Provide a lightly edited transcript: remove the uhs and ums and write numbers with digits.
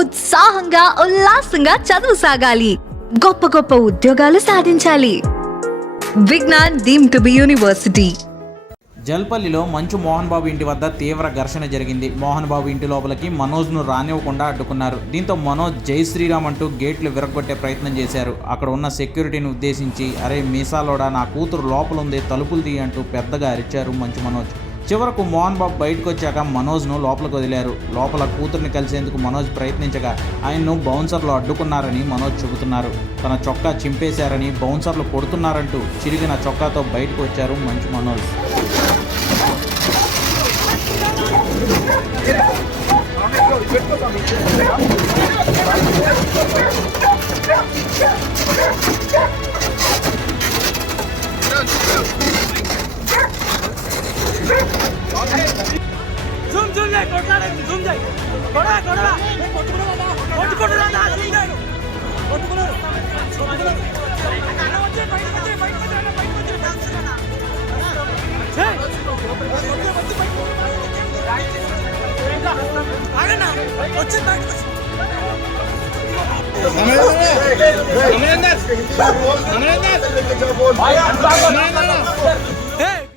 ఉత్సాహంగా ఉల్లాసంగా చదువు సాగాలి, గొప్ప గొప్ప ఉద్యోగాలు సాధించాలి. Vignan deemed to be university. జల్పల్లిలో మంచు మోహన్ బాబు ఇంటి వద్ద తీవ్ర ఘర్షణ జరిగింది. మోహన్ బాబు ఇంటి లోపలికి మనోజ్ను రానివ్వకుండా అడ్డుకున్నారు. దీంతో మనోజ్ జై శ్రీరామ్ అంటూ గేట్లు విరగొట్టే ప్రయత్నం చేశారు. అక్కడ ఉన్న సెక్యూరిటీని ఉద్దేశించి అరే మీసాలోడా, నా కూతురు లోపల ఉంది, తలుపులు తీ అంటూ పెద్దగా అరిచారు మంచు మనోజ్. చివరకు మోహన్ బాబు బయటకు వచ్చాక మనోజ్ను లోపలికి వదిలారు. లోపల కూతుర్ని కలిసేందుకు మనోజ్ ప్రయత్నించగా ఆయన్ను బౌన్సర్లు అడ్డుకున్నారని మనోజ్ చెబుతున్నారు. తన చొక్కా చింపేశారని, బౌన్సర్లు కొడుతున్నారంటూ చిరిగిన చొక్కాతో బయటకు వచ్చారు మంచు మనోజ్. Hey!